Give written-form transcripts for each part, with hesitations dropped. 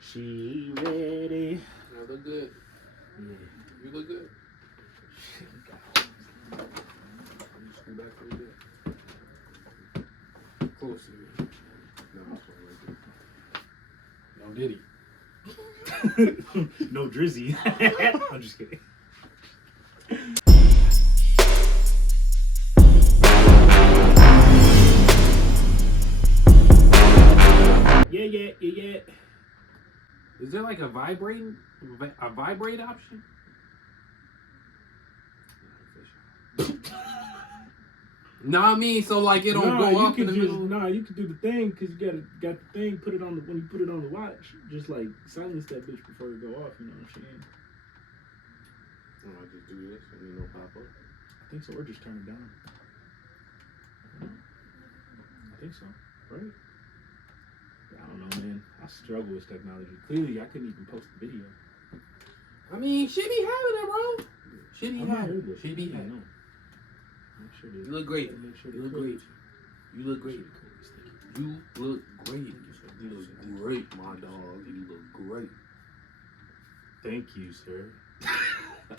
She ready. I look good. Yeah. You look good. Just come back a little bit. Closer. No, I'm playing right there. No Diddy. No Drizzy. I'm just kidding. Yeah. Is there like a vibrate option? No, I mean, so like it don't go off in the middle. Nah, you can do the thing because you got the thing. Put it on when you put it on the watch. Just like silence that bitch before it go off. You know what I'm saying? I just do this and it'll pop up. I think so. Or just turn it down. I think so. Right? I don't know, man. I struggle with technology. Clearly, I couldn't even post the video. I mean, she be having it, bro. She be having it. She be having it. Sure you look great. You look great. You look great. You look great. You look great, my dog. You look great. Thank you, sir.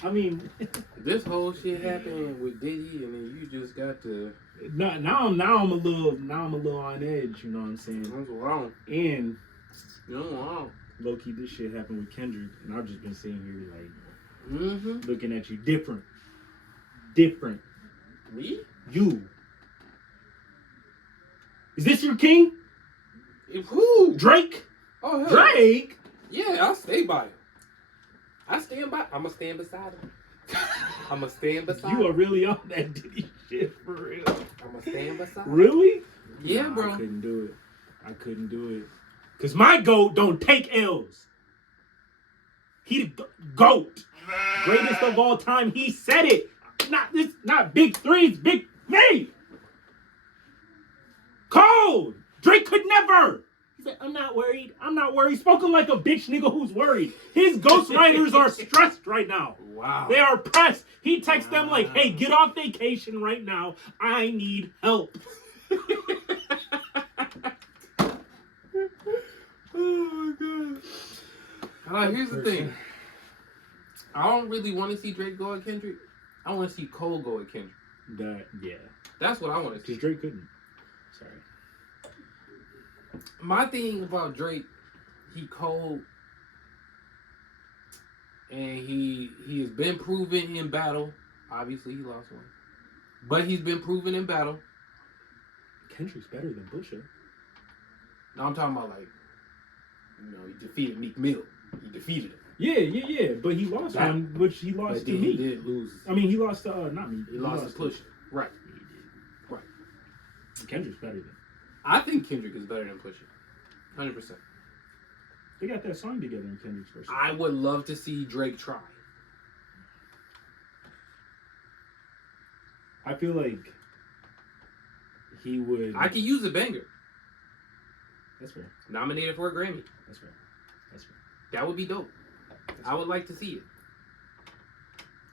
I mean, this whole shit happened with Diddy, and then you just got to. Now I'm a little on edge. You know what I'm saying? That's wrong. And wrong. Low key, this shit happened with Kendrick, and I've just been sitting here like, looking at you different. Me? You. Is this your king? Who? Drake? Oh, hell. Drake? Yeah, I'll stay by him. I stand by. I'ma stand beside him. I'ma stand beside him. You are really on that Diddy shit for real. I'ma stand beside him. Really? Yeah, bro. I couldn't do it. Cause my GOAT don't take L's. He the GOAT. Greatest of all time. He said it. Not big threes, big me. Cold. Drake could never. He said, I'm not worried. Spoken like a bitch nigga who's worried. His ghostwriters are stressed right now. Wow. They are pressed. He texts them like, hey, get off vacation right now. I need help. Oh my god. Here's the thing. I don't really want to see Drake go at Kendrick. I want to see Cole go at Kendrick. That's what I want to see. Because Drake couldn't. Sorry. My thing about Drake, he cold, and he has been proven in battle. Obviously, he lost one, but he's been proven in battle. Kendrick's better than Pusha. No, I'm talking about like, he defeated Meek Mill. He defeated him. Yeah. But he lost one, which he lost to me. He did lose. I mean, he lost to not me. He lost to Pusha. Right. He did. Right. Kendrick's better than. I think Kendrick is better than Pusha. 100%. They got that song together in Kendrick's version. I would love to see Drake try. I feel like he would. I could use a banger. That's fair. Nominated for a Grammy. That's fair. That would be dope. I would like to see it.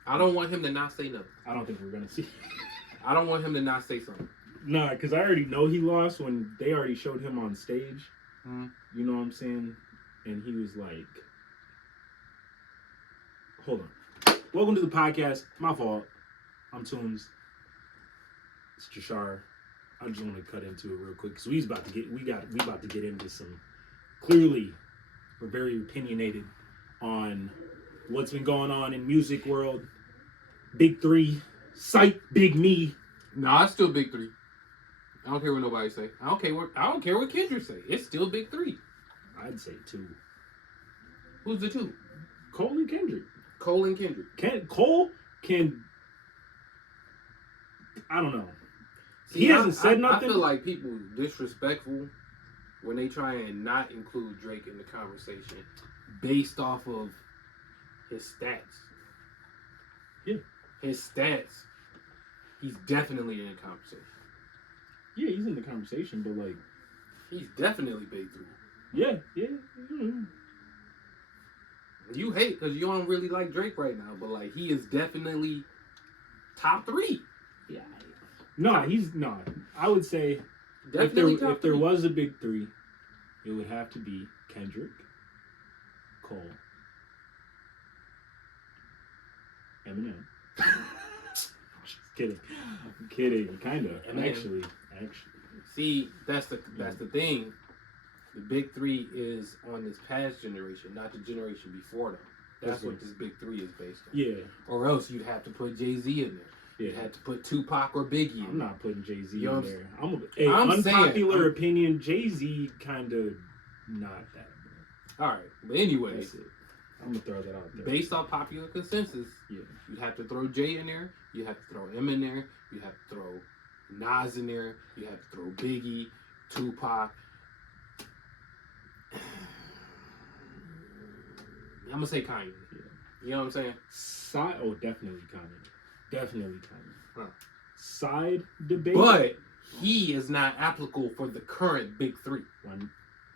I don't want him to not say nothing. I don't think we're gonna see it. I don't want him to not say something. Nah, because I already know he lost when they already showed him on stage. You know what I'm saying? And he was like, hold on. Welcome to the podcast. My fault. I'm Tunez. It's JASHAR. I just want to cut into it real quick because we about to get into some. Clearly, we're very opinionated on what's been going on in music world. Big three, Sight, Big Me. Nah, it's still Big Three. I don't care what nobody say. I don't care what Kendrick say. It's still Big Three. I'd say two. Who's the two? Cole and Kendrick. Cole can. I don't know. See, he hasn't said nothing. I feel like people disrespectful when they try and not include Drake in the conversation based off of his stats. Yeah. His stats. He's definitely in the conversation. Yeah, he's in the conversation, but like... He's definitely Big Three. Yeah. Mm-hmm. You hate because you don't really like Drake right now, but like he is definitely top three. Yeah. No, he's not. I would say definitely if there was a Big Three, it would have to be Kendrick, Cole. Eminem. Just kidding. I'm kidding. Kinda. Actually. See, that's the thing. The big three is on this past generation, not the generation before them. That's what this big three is based on. Yeah. Or else you'd have to put Jay-Z in there. Yeah. You'd have to put Tupac or Biggie in there. I'm not putting Jay-Z You know in there. I'm unpopular opinion, Jay-Z kind of not that bad. All right. But anyways, I'm going to throw that out there. Based on popular consensus, you'd have to throw Jay in there. You have to throw M in there. You have to throw Nas in there. You have to throw Biggie, Tupac. I'm gonna say Kanye. Yeah. You know what I'm saying? Definitely Kanye. Definitely Kanye. Huh. Side debate. But he is not applicable for the current big three.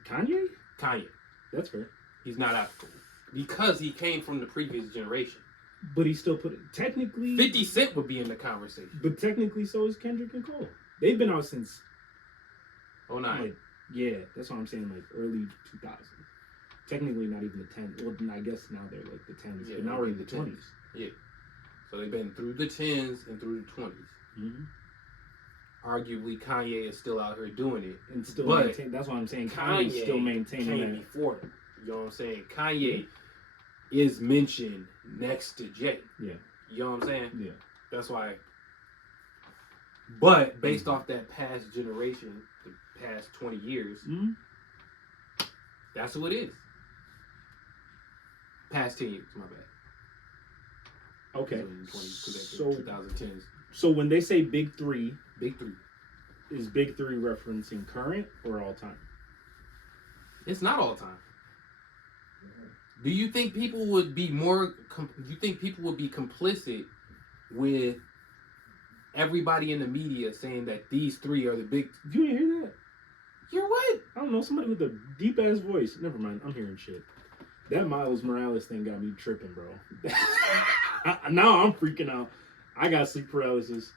Kanye? Kanye. That's fair. He's not applicable. Because he came from the previous generation. But he still put it. Technically. 50 Cent would be in the conversation. But technically, so is Kendrick and Cole. They've been out since. 09. Like, yeah, that's what I'm saying. Like early 2000s. Technically, not even the 10s. Well, I guess now they're like the 10s. Yeah, but now we're in the 20s. Yeah. So they've been through the 10s and through the 20s. Mm-hmm. Arguably, Kanye is still out here doing it. And still maintain. That's what I'm saying. Kanye's still maintaining that. Before them. You know what I'm saying? Kanye is mentioned next to Jay. Yeah. You know what I'm saying? Yeah. That's why. But based off that past generation, the past 20 years, that's who it is. Past 10 years, my bad. Okay. So 2010s. So when they say big three, is big three referencing current or all time? It's not all time. Do you think people would be more? Do you think people would be complicit with everybody in the media saying that these three are the big? You didn't hear that? Hear what? I don't know. Somebody with a deep ass voice. Never mind. I'm hearing shit. That Miles Morales thing got me tripping, bro. Now I'm freaking out. I got sleep paralysis.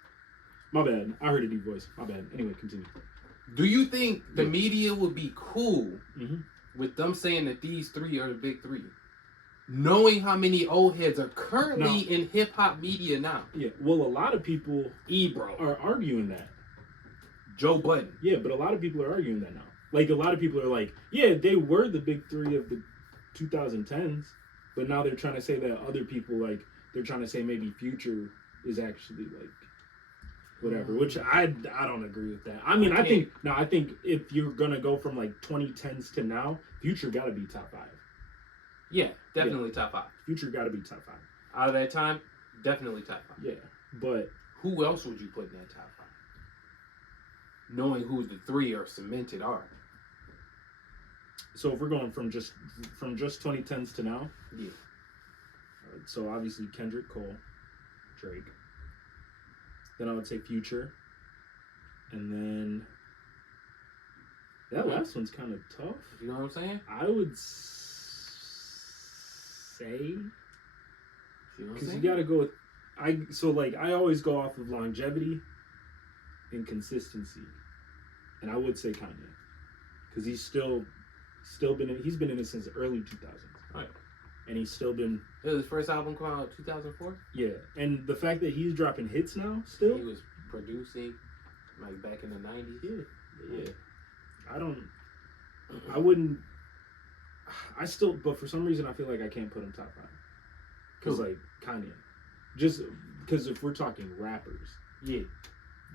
My bad. I heard a deep voice. My bad. Anyway, continue. Do you think the media would be cool with them saying that these three are the big three? Knowing how many old heads are currently in hip hop media now. Yeah. Well, a lot of people Ebro are arguing that. Joe Budden. Yeah, but a lot of people are arguing that now. Like, a lot of people are like, yeah, they were the big three of the 2010s, but now they're trying to say that other people, like, they're trying to say maybe Future is actually, like, whatever, which I don't agree with that. I mean, I think if you're going to go from, like, 2010s to now, Future got to be top 5. Yeah, definitely top 5. Future got to be top 5. Out of that time, definitely top 5. Yeah, but... Who else would you put in that top 5? Knowing who the three are cemented are. So if we're going from just 2010s to now? Yeah. So obviously Kendrick, Cole, Drake. Then I would say Future. And then... That last one's kind of tough. You know what I'm saying? I would say... Because you gotta go with... I always go off of longevity and consistency. And I would say Kanye. Because he's he's been in it since the early 2000s. Right. And he's still been... His first album came out 2004? Yeah. And the fact that he's dropping hits now, still... He was producing, like, back in the 90s. Yeah. I wouldn't... But for some reason, I feel like I can't put him top 5. Because, like, Kanye. Just because if we're talking rappers,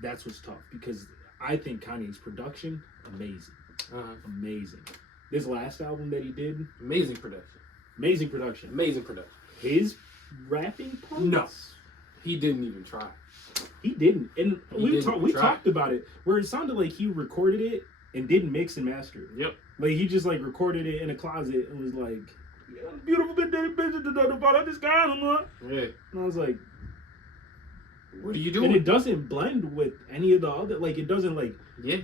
that's what's tough. Because I think Kanye's production, amazing. Amazing. This last album that he did, amazing production. His rapping parts? No. He didn't even try. He didn't. And we talked about it, where it sounded like he recorded it and didn't mix and master it. Yep. Like, he just, like, recorded it in a closet and was like, yeah, beautiful bitch, follow this guy. Yeah. And I was like, what are you doing? And it doesn't blend with any of the other, like, it doesn't, like,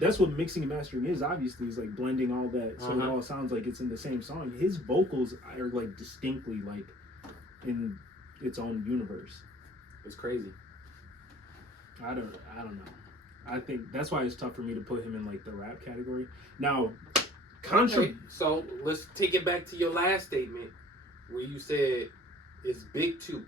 that's what mixing and mastering is, obviously, is, like, blending all that, so it all sounds like it's in the same song. His vocals are, like, distinctly, like, in its own universe. It's crazy. I don't know. I think that's why it's tough for me to put him in, like, the rap category. Now, okay, so let's take it back to your last statement. where you said it's big two.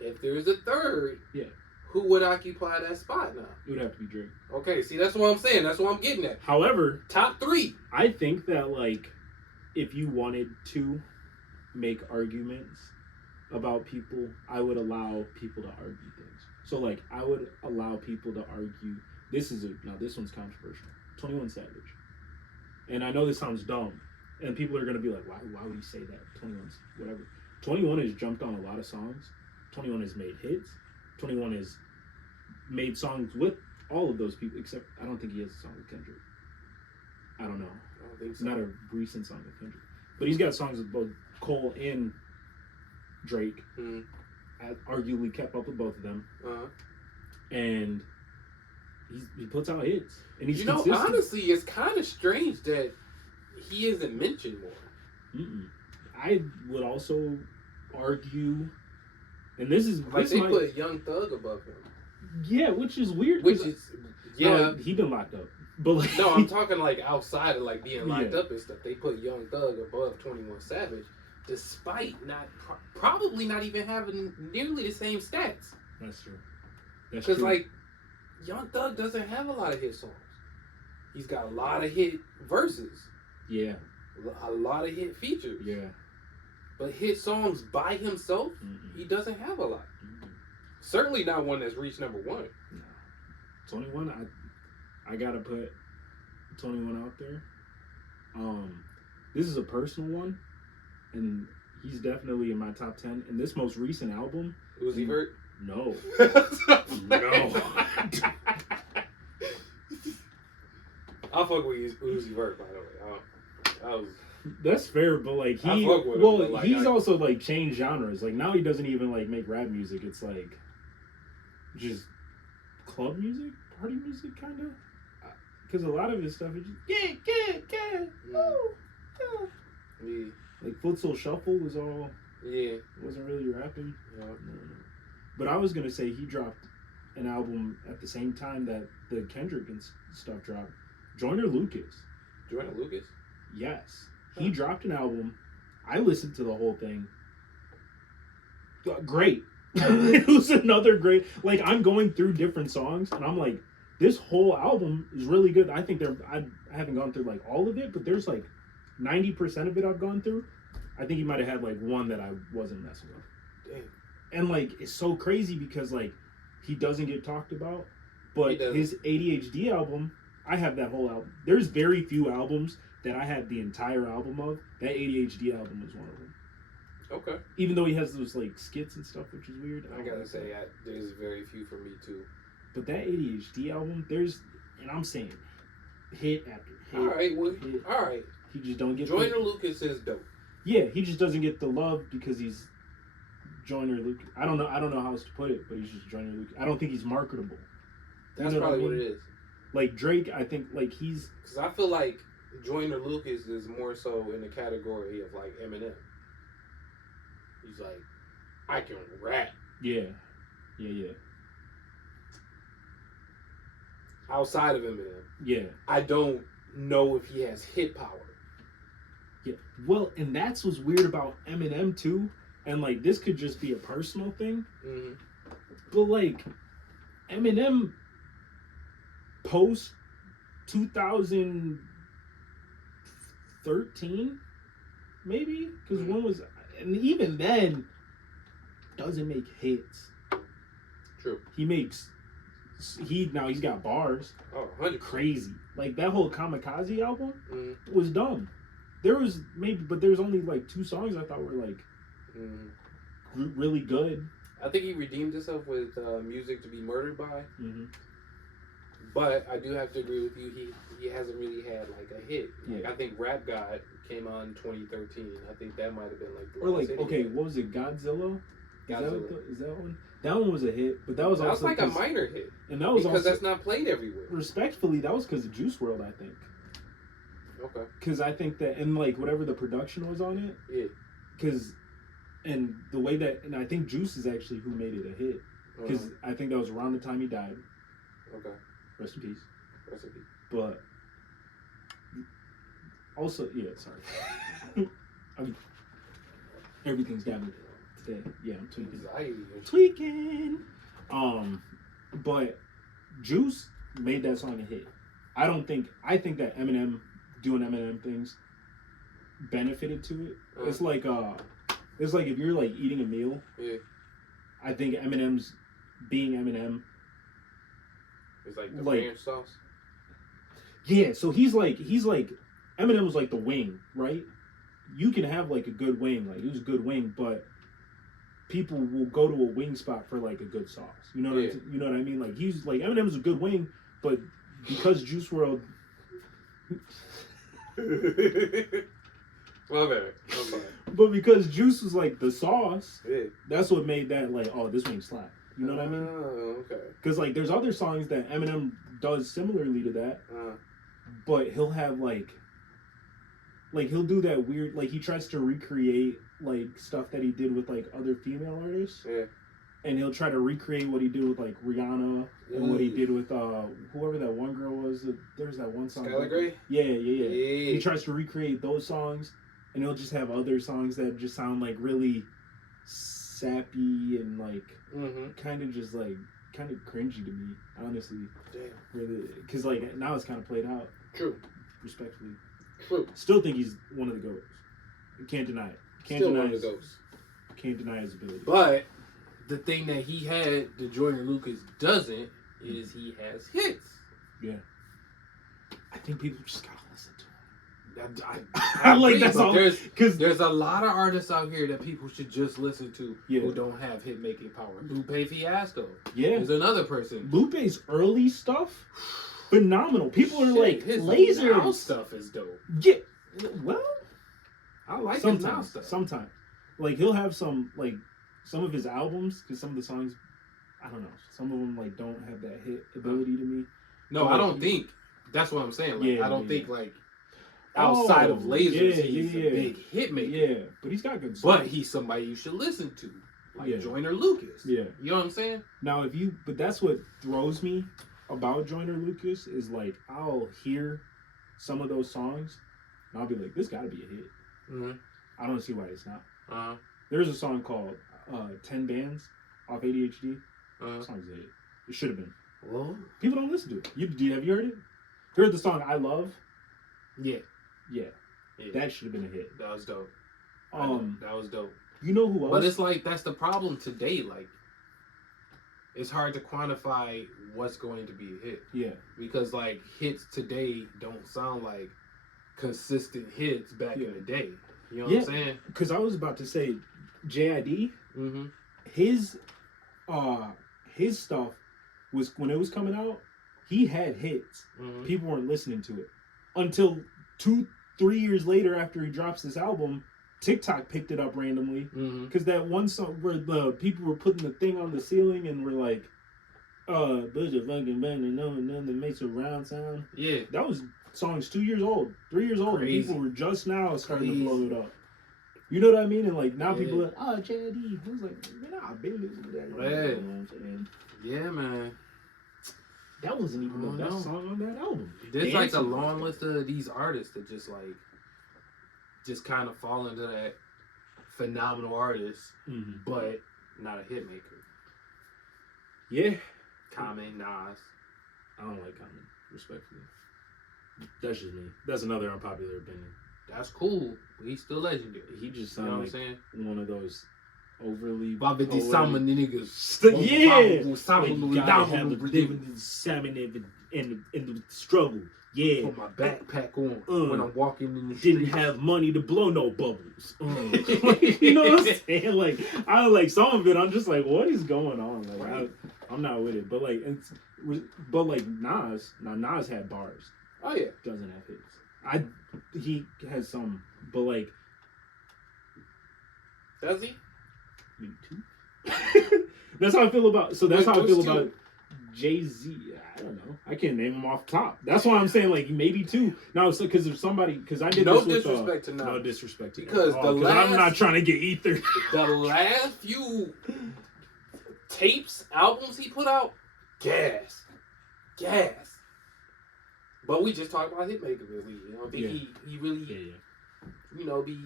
If there's a third, yeah, who would occupy that spot now? It would have to be Drake. Okay, see, that's what I'm saying. That's what I'm getting at. However, top 3. I think that, like, if you wanted to make arguments about people, I would allow people to argue things. So, like, I would allow people to argue. This one's controversial. 21 Savage. And I know this sounds dumb, and people are gonna be like, why would he say that? 21's whatever. 21 has jumped on a lot of songs. 21 has made hits. 21 has made songs with all of those people, except I don't think he has a song with Kendrick. I don't know. I don't think so. Not a recent song with Kendrick. But he's got songs with both Cole and Drake. Mm-hmm. Arguably kept up with both of them. Uh-huh. And he puts out hits. And he's consistent. Honestly, it's kind of strange that he isn't mentioned more. Mm-mm. I would also argue, and this is like they put Young Thug above him. Yeah, which is weird. Which is he been locked up. But like, no, I'm talking like outside of like being locked up and stuff. They put Young Thug above 21 Savage, despite probably not even having nearly the same stats. That's true. That's because like Young Thug doesn't have a lot of hit songs. He's got a lot of hit verses. Yeah. A lot of hit features. Yeah. But hit songs by himself, he doesn't have a lot. Certainly not one that's reached number 1. No. 21, I gotta put 21 out there. This is a personal one, and he's definitely in my top 10. And this most recent album, Uzi Vert? No. No. I'll fuck with Uzi Vert, by the way. That's fair, but like he's also like changed genres. Like now he doesn't even like make rap music. It's like just club music, party music, kind of. Because a lot of his stuff is just Yeah. Like Foot Soul Shuffle was all wasn't really rapping. Yeah. No. But I was gonna say he dropped an album at the same time that the Kendrick and stuff dropped. Joyner Lucas. Joyner Lucas? Yes. He dropped an album. I listened to the whole thing. Great. It was another great. Like, I'm going through different songs, and I'm like, this whole album is really good. I think I haven't gone through, like, all of it, but there's, like, 90% of it I've gone through. I think he might have had, like, one that I wasn't messing with. Damn. And, like, it's so crazy because, like, he doesn't get talked about, but his ADHD album, I have that whole album. There's very few albums that I had the entire album of. That ADHD album was one of them. Okay. Even though he has those like skits and stuff, which is weird. I gotta say, there's very few for me too. But that ADHD album, and I'm saying, hit after hit. All right, well, all right. He just don't get. Joyner Lucas is dope. Yeah, he just doesn't get the love because he's Joyner Lucas. I don't know how else to put it, but he's just Joyner Lucas. I don't think he's marketable. That's probably what it is. Like Drake, I think like he's. Because I feel like Joyner Lucas is more so in the category of like Eminem. He's like, I can rap. Yeah. Outside of Eminem. Yeah. I don't know if he has hit power. Yeah. Well, and that's what's weird about Eminem too. And like this could just be a personal thing. Mm-hmm. But like Eminem post 2013 maybe, because one was, and even then doesn't make hits. True. Now he's got bars. Oh, 100%. Crazy. Like that whole Kamikaze album was dumb. There was but there's only like 2 songs I thought were like really good. I think he redeemed himself with Music to Be Murdered By. Mm-hmm. But I do have to agree with you. He hasn't really had like a hit. Like, Yeah. I think Rap God came on in 2013. I think that might have been like the or like last okay, hit. what was it? Godzilla. Godzilla. Is that one? That one was a hit, but that was also like a minor hit. And that was because also, that's not played everywhere. Respectfully, that was because of Juice WRLD, I think. Okay. Because I think that, and like whatever the production was on it. Yeah. Because, and the way that, and I think Juice is actually who made it a hit. Because I think that was around the time he died. Okay. Rest in peace. Rest in peace. But also, yeah, sorry. Everything's got me today. Yeah, I'm tweaking. Anxiety. Tweaking. But Juice made that song a hit. I think that Eminem doing Eminem things benefited to it. It's like if you're like eating a meal. Yeah. I think Eminem's being Eminem. It's like the ranch sauce. Yeah, so he's like Eminem was like the wing, right? You can have like a good wing, like it was a good wing, but people will go to a wing spot for like a good sauce. You know what I mean? Like he's like Eminem's a good wing, but because Juice WRLD. Well, man, I'm fine. But because Juice was like the sauce, Yeah. that's what made that like, oh, this wing slap. You know what I mean? Oh, okay. Because like there's other songs that Eminem does similarly to that, but he'll have like he'll do that weird, like he tries to recreate like stuff that he did with like other female artists. Yeah. And he'll try to recreate what he did with like Rihanna and what he did with whoever that one girl was. There was that one song. Skylar Grey? Yeah. He tries to recreate those songs, and he'll just have other songs that just sound like really sappy and like kind of cringy to me, honestly. Damn. Really, because like now it's kind of played out. True. Respectfully. True. Still think he's one of the GOATs. You can't deny it. One of the GOATs. Can't deny his ability. But the thing that he had that Jordan Lucas doesn't is he has hits. Yeah. I think people just gotta listen to him. I like agree, that's all. Because there's a lot of artists out here that people should just listen to who don't have hit making power. Lupe Fiasco. Yeah. There's another person. Lupe's early stuff, phenomenal. People are like, his laser now stuff is dope. Yeah. Well, I like sometimes, his now stuff. Sometimes. Like he'll have some of his albums, because some of the songs, I don't know, some of them like don't have that hit ability to me. No, but, I don't think. That's what I'm saying. Like, I don't think like outside of lasers, he's a big hit maker. Yeah, but he's got good songs. But he's somebody you should listen to, like Joyner Lucas. Yeah, you know what I'm saying. Now, but that's what throws me about Joyner Lucas is like I'll hear some of those songs, and I'll be like, this got to be a hit. Mm-hmm. I don't see why it's not. There's a song called 10 Bands off ADHD. That song's a hit. It should have been. Well, people don't listen to it. Have you heard it? You heard the song I Love? Yeah. That should have been a hit. That was dope. That was dope. You know who else? But it's like that's the problem today. Like, it's hard to quantify what's going to be a hit. Yeah. Because like hits today don't sound like consistent hits back in the day. You know what I'm saying? Because I was about to say, JID, his stuff was, when it was coming out, he had hits. People weren't listening to it until 2-3 years later after he drops this album. TikTok picked it up randomly because that one song where the people were putting the thing on the ceiling and were like, "There's a fucking band and none that makes a round sound." Yeah, that was song's 2 years old, 3 years old. And people were just now starting to blow it up. You know what I mean? And like now people are like, "Oh, JD." I was like, "Man, I've been listening to that." You know what I'm saying? Yeah, man. That wasn't even the best song on that album. There's like a long list of these artists that just kind of fall into that phenomenal artist, but not a hit maker. Yeah. Common, Nas. I don't like Common, respectfully. That's just me. That's another unpopular opinion. That's cool, but he's still legendary. He just sounds like one of those overly Bobby the salmon niggas. Yeah. Salmon have the salmon in the struggle. Yeah. Put my backpack on when I'm walking in the street. Didn't have money to blow no bubbles. You know what I'm saying? Like I like some of it. I'm just like, what is going on? Like I'm not with it. But like Nas. Now Nas had bars. Oh yeah. Doesn't have hits. He has some, but like. Does he? Me too. That's how I feel about. So that's how I feel about Jay-Z. I don't know. I can't name him off top. That's why I'm saying like maybe two. No, so because there's somebody. Because I did no this with, disrespect to Nas. No disrespect to because I'm not trying to get ether. The last few tapes, albums he put out, gas. But we just talked about hitmaker really. You know, I think he really, you know, be.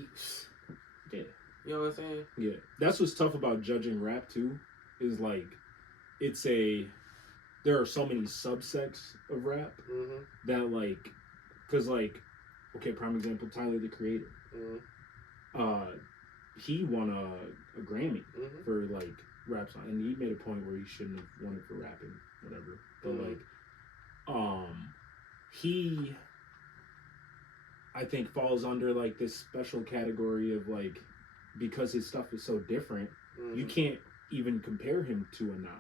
Yeah. You know what I'm saying? Yeah, that's what's tough about judging rap too. Is like, there are so many subsects of rap that like, cause like, okay, prime example, Tyler the Creator. He won a Grammy for like rap song, and he made a point where he shouldn't have won it for rapping, whatever. But like, he, I think, falls under like this special category of like, because his stuff is so different, you can't even compare him to a Nas.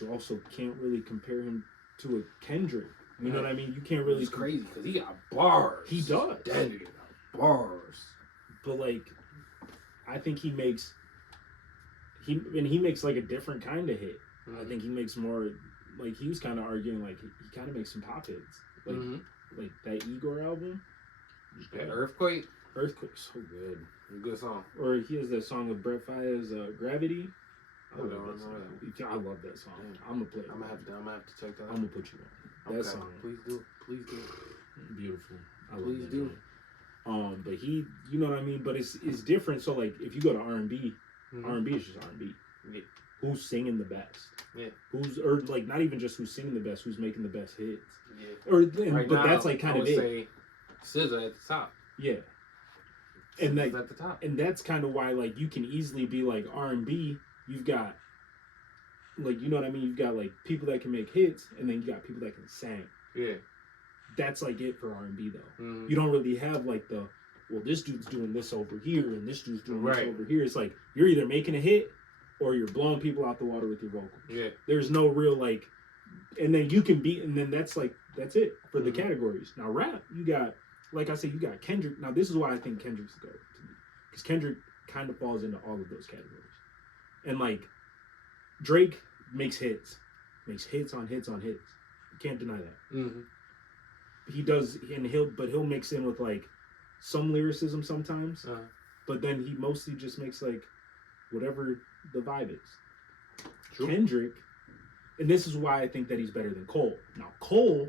You also can't really compare him to a Kendrick. You know what I mean? You can't really. It's crazy because he got bars. He does. That nigga got bars. But like, I think he makes like a different kind of hit. I think he makes more, like, he was kind of arguing like he kind of makes some pop hits, like like that Igor album. That Earthquake, so good. Good song. Or he has that song with Brett Faiyaz, Gravity. I love that song. I'm gonna play it. I'm gonna have to check that out. I'm gonna put you on that song. Please do. Beautiful. I love Please that do. Song. But he, you know what I mean. But it's different. So like, if you go to R&B, R&B is just R&B. Yeah. Who's singing the best? Yeah. Or like, not even just who's singing the best, who's making the best hits. Yeah. Or right but now, that's like kind I of would it. say SZA at the top. Yeah. And SZA's like at the top. And that's kind of why like you can easily be like R&B. You've got, like, you know what I mean. You've got like people that can make hits, and then you got people that can sing. Yeah. That's like it for R&B though. You don't really have like this dude's doing this over here and this dude's doing this over here. It's like you're either making a hit or you're blowing people out the water with your vocals. Yeah. There's no real like, and then you can be, and then that's it for the categories. Now rap, you got, like I said, you got Kendrick. Now this is why I think Kendrick's the GOAT to me, because Kendrick kind of falls into all of those categories. And like Drake makes hits on hits on hits. You can't deny that. He does, and he'll mix in with like some lyricism sometimes, but then he mostly just makes like whatever the vibe is. True. Kendrick, and this is why I think that he's better than Cole. Now Cole,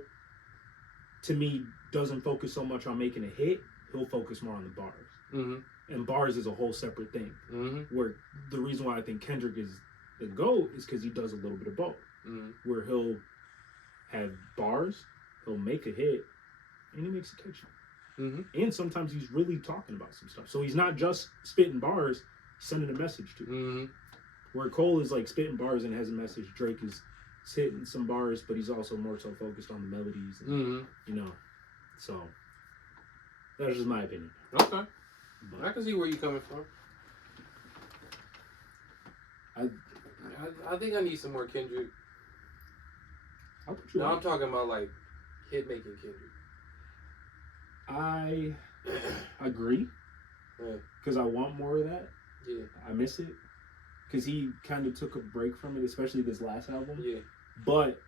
to me, doesn't focus so much on making a hit. He'll focus more on the bars. And bars is a whole separate thing. Where the reason why I think Kendrick is the GOAT is because he does a little bit of both. Where he'll have bars, he'll make a hit, and he makes a catchy. And sometimes he's really talking about some stuff. So he's not just spitting bars, sending a message to. Where Cole is like spitting bars and has a message. Drake is hitting some bars, but he's also more so focused on the melodies. And, you know, so that's just my opinion. Okay. But I can see where you're coming from. I think I need some more Kendrick. I'll put you no, on. I'm talking about like hit making Kendrick. I agree. Because I want more of that. Yeah. I miss it. Because he kind of took a break from it, especially this last album. Yeah. But,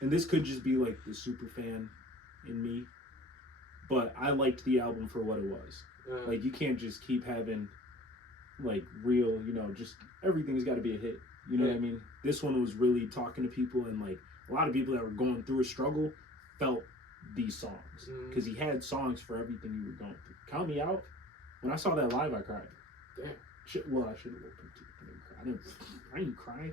and this could just be like the super fan in me, but I liked the album for what it was. Like, you can't just keep having like real, you know, just everything's got to be a hit. You know what I mean? This one was really talking to people, and like a lot of people that were going through a struggle felt these songs, because he had songs for everything you were going through. Count Me Out. When I saw that live, I cried. Damn. Well, I should have woken too. I didn't cry.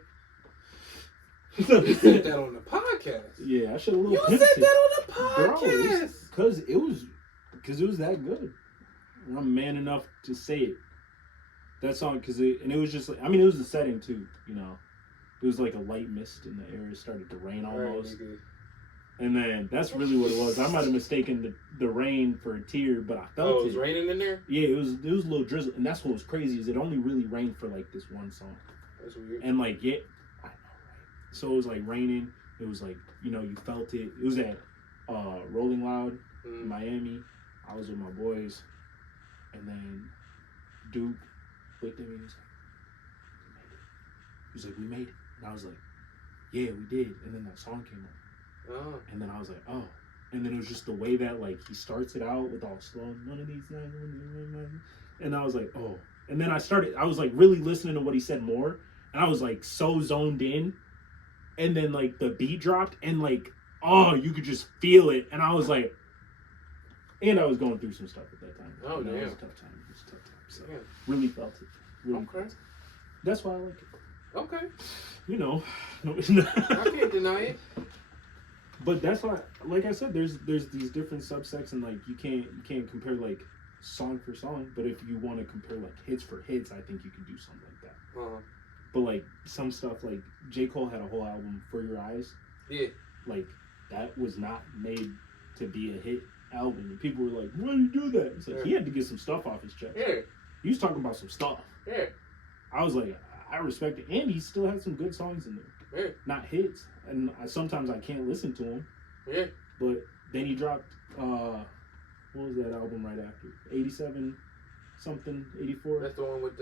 You said that on the podcast. Yeah, I should have. You said that on the podcast. Because it was that good. And I'm man enough to say it. That song, and it was just like, I mean, it was the setting too. You know, it was like a light mist in the air. It started to rain almost. Right, and then that's really what it was. I might have mistaken the rain for a tear, but I felt it. Oh, it was raining in there? Yeah, it was a little drizzle. And that's what was crazy, is it only really rained for like this one song. That's weird. And like, yeah, I know, right? So it was like raining. It was like, you know, you felt it. It was at Rolling Loud in Miami. I was with my boys. And then Duke looked at me and was like, we made it. And I was like, yeah, we did. And then that song came on. Oh. And then I was like, oh. And then it was just the way that like he starts it out with all slow, none of these things. And I was like, oh. And then I was like really listening to what he said more. And I was like so zoned in. And then like the beat dropped, and like, oh, you could just feel it. And I was like, And I was going through some stuff at that time. Oh, you know, damn. It was a tough time. So Damn. really felt it. Really Okay. felt it. That's why I like it. Okay. You know. I can't deny it. But that's why, like I said, there's these different subsects, and like you can't compare like song for song. But if you want to compare like hits for hits, I think you can do something like that. Uh-huh. But like some stuff, like J. Cole had a whole album, For Your Eyes. Yeah. Like that was not made to be a hit album, and people were like, "Why do you do that?" It's like he had to get some stuff off his chest. Yeah. He was talking about some stuff. Yeah. I was like, I respect it, and he still had some good songs in there. Yeah. Not hits, and sometimes I can't listen to him. Yeah. But then he dropped, what was that album right after? 87 something, 84? That's the one with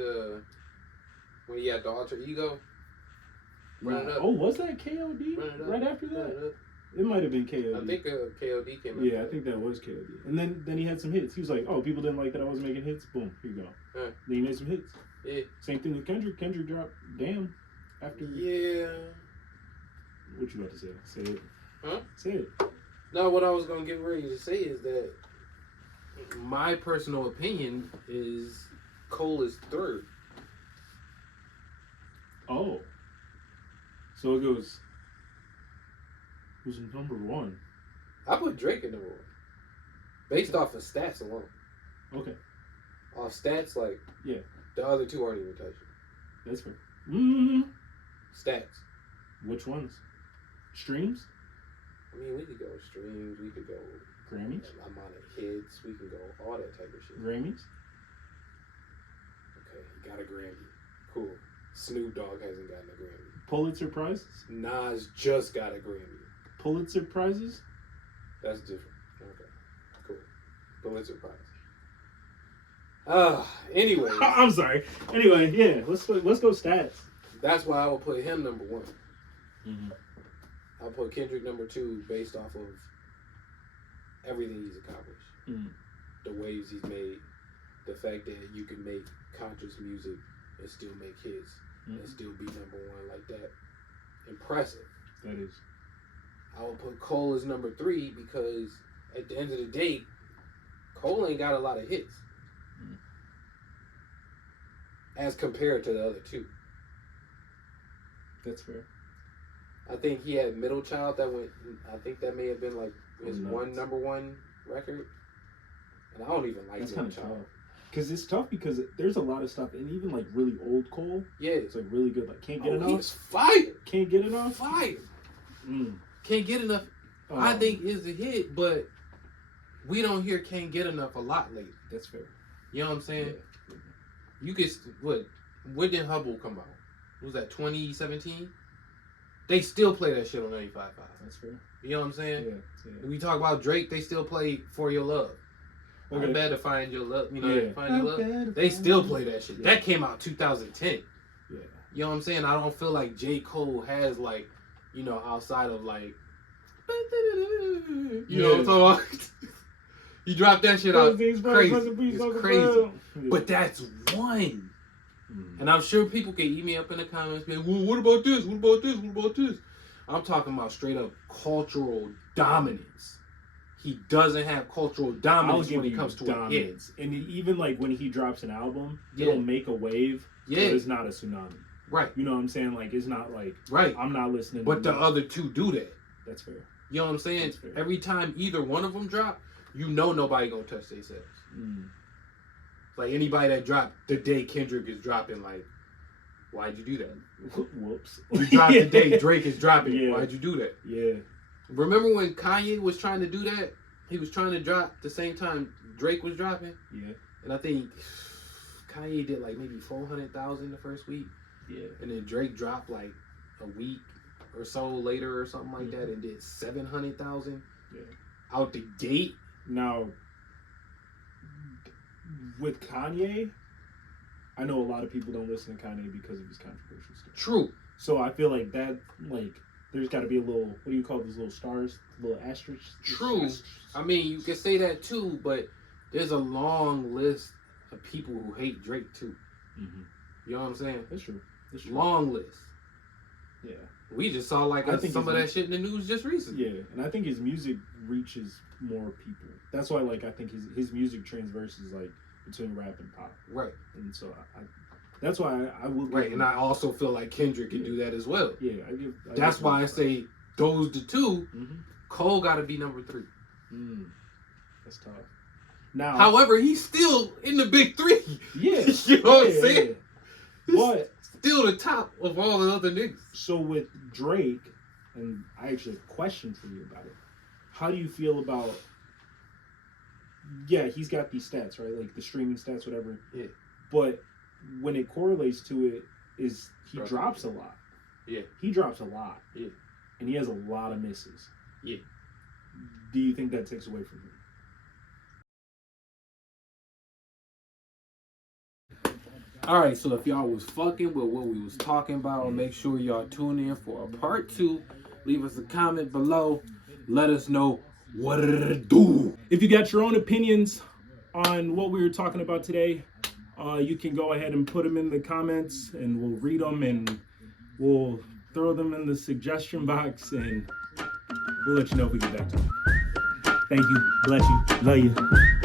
when he had the alter ego. Run It Up. Oh, was that KOD right after that? It might have been KOD. I think KOD came out. Yeah, I think that was KOD. And then he had some hits. He was like, oh, people didn't like that I was making hits. Boom, here you go. Then he made some hits. Yeah. Same thing with Kendrick. Kendrick dropped Damn after. Yeah. What you about to say? Say it. Huh? Say it. No, what I was going to get ready to say is that my personal opinion is Cole is third. Oh. So it goes, who's number one? I put Drake in number one. Based off of stats alone. Okay. Off stats, like, yeah, the other two aren't even touching. that's fair. Stats. Which ones? Streams? I mean, we could go streams, we could go Grammys? amount of hits, we could go all that type of shit. Grammys? Okay, he got a Grammy. Cool. Snoop Dogg hasn't gotten a Grammy. Pulitzer Prizes? Nas just got a Grammy. Pulitzer Prizes? That's different. Okay, cool. Pulitzer Prize. Anyway. I'm sorry. Anyway, yeah, let's go stats. That's why I would put him number one. Mm-hmm. I'll put Kendrick number two based off of everything he's accomplished. Mm-hmm. The waves he's made. The fact that you can make conscious music and still make hits and still be number one like that. Impressive. That is. I would put Cole as number three because at the end of the day, Cole ain't got a lot of hits. As compared to the other two. That's fair. I think he had Middle Child I think that may have been like his one number one record. And I don't even like That's Middle kind of Child. tough. Because it's tough because there's a lot of stuff, and even like really old Cole, Yeah. it's like really good. Like Can't Get Enough. He's fire. Can't Get Enough. Fire. Mm. Can't Get Enough. I think is a hit, but we don't hear Can't Get Enough a lot lately. That's fair. You know what I'm saying? Yeah. You could when did Hubble come out? Was that 2017? They still play that shit on 95.5. That's fair. You know what I'm saying? Yeah. When we talk about Drake, they still play For Your Love. Okay. I better find your love. You know, Yeah. Find Your Love. They still play that shit. Yeah. That came out 2010. Yeah. You know what I'm saying? I don't feel like J. Cole has like, you know, outside of like, you know what I'm talking about? You dropped that shit out. Crazy. It's crazy. But that's one. And I'm sure people can eat me up in the comments, be like, well, what about this? What about this? What about this? I'm talking about straight up cultural dominance. He doesn't have cultural dominance when it comes to dominance. And even like when he drops an album, it'll make a wave, but it's not a tsunami. Right. You know what I'm saying? Like, it's not like, I'm not listening. But the other two do that. That's fair. You know what I'm saying? Every time either one of them drop, you know nobody gonna touch themselves. Like anybody that dropped the day Kendrick is dropping, like, why'd you do that? Whoops. You dropped the day Drake is dropping. Yeah. Why'd you do that? Yeah. Remember when Kanye was trying to do that? He was trying to drop the same time Drake was dropping. Yeah. And I think Kanye did like maybe 400,000 the first week. Yeah. And then Drake dropped like a week or so later or something like that and did 700,000 out the gate. Now, with Kanye, I know a lot of people don't listen to Kanye because of his controversial stuff. True. So I feel like that, like, there's got to be a little, what do you call those little stars? Little asterisks? True. I mean, you can say that too, but there's a long list of people who hate Drake too. You know what I'm saying? That's true. Long list. Yeah. We just saw like some of that shit in the news just recently. Yeah, and I think his music reaches more people. That's why, like, I think his music transverses like between rap and pop. Right. And so that's why I will. Right, and I also feel like Kendrick can do that as well. Yeah, that's why I say those the two. Mm-hmm. Cole got to be number 3. That's tough. Now, however, he's still in the big 3. Yeah, you know what I'm saying. Yeah. But still the top of all the other niggas. So with Drake, and I actually have a question for you about it. How do you feel about? Yeah, he's got these stats, right? Like the streaming stats, whatever. Yeah. But when it correlates to it, is he drops a lot. Yeah. He drops a lot. Yeah. And he has a lot of misses. Yeah. Do you think that takes away from him? Alright, so if y'all was fucking with what we was talking about, make sure y'all tune in for a part 2. Leave us a comment below. Let us know what it do. If you got your own opinions on what we were talking about today, you can go ahead and put them in the comments, and we'll read them, and we'll throw them in the suggestion box, and we'll let you know if we get back to them. Thank you. Bless you. Love you.